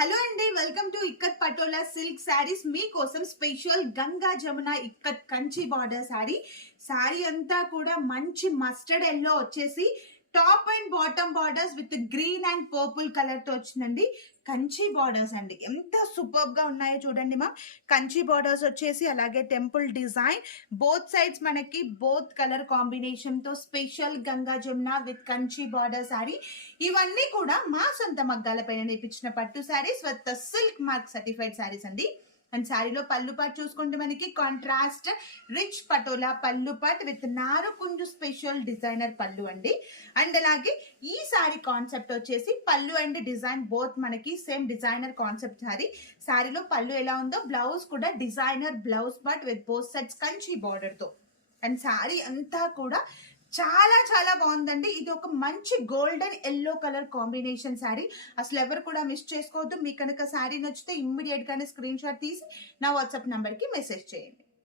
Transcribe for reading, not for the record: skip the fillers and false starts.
Hello అండి, welcome to ikat patola silk saris. మీకోసం special Ganga Jamuna ikat Kanchi border sari అంతా కూడా మంచి మస్టర్డ్ ఎల్లో వచ్చేసి top and bottom borders with green and purple colour తో వచ్చిందండి. కంచి బార్డర్స్ అండి, ఎంత సూపర్ గా ఉన్నాయో చూడండి మా. కంచి బార్డర్స్ వచ్చేసి అలాగే టెంపుల్ డిజైన్, బోత్ సైడ్స్ మనకి బోత్ కలర్ కాంబినేషన్ తో special Ganga Jamuna with Kanchi border sari. ఇవన్నీ కూడా మా సొంత మగ్గాల పైన నేర్పించిన పట్టు saris with silk mark certified saris అండి. అండ్ శారీలో పళ్ళు పాట్ చూసుకుంటే మనకి contrast rich patola pallu part with నారుకుంజు స్పెషల్ డిజైనర్ పళ్ళు అండి. అండ్ అలాగే ఈ శారీ కాన్సెప్ట్ వచ్చేసి పళ్ళు అండ్ డిజైన్ బోత్ మనకి సేమ్ డిజైనర్ కాన్సెప్ట్ శారీ. శారీలో పళ్ళు ఎలా ఉందో బ్లౌజ్ కూడా designer blouse part with both sets Kanchi border తో. అండ్ శారీ అంతా కూడా చాలా చాలా బాగుందండి. ఇది ఒక మంచి golden yellow colour combination sari. అసలు ఎవరు కూడా మిస్ చేసుకోవద్దు. మీకు కనుక శారీ నచ్చితే ఇమ్మీడియట్ గానే స్క్రీన్ షాట్ తీసి నా వాట్సాప్ నంబర్ కి మెసేజ్ చేయండి.